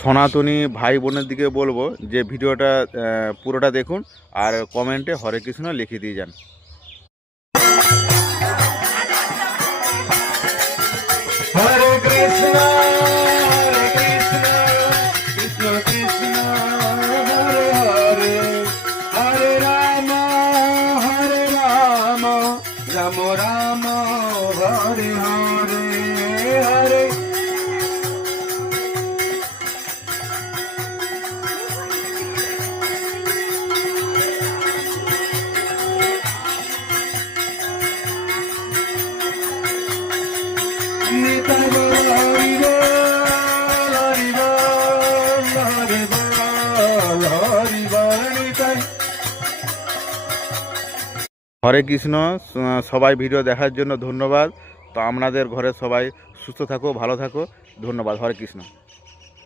সনাতনী ভাই বোনের দিকে বলবো যে ভিডিওটা পুরোটা দেখুন আর কমেন্টে হরে কৃষ্ণ লিখে দিয়ে যান। হরে কৃষ্ণ কৃষ্ণ কৃষ্ণ হরে হরে, হরে রাম রাম রাম হরে হরে হরে। নিতাই গৌর হরি বল, হরি বল, হরি বল, হরি বল নিতাই। হরে কৃষ্ণ। সবাই ভিডিও দেখার জন্য ধন্যবাদ। তো আপনাদের ঘরে সবাই সুস্থ থাকো, ভালো থাকো। ধন্যবাদ। হরে কৃষ্ণ।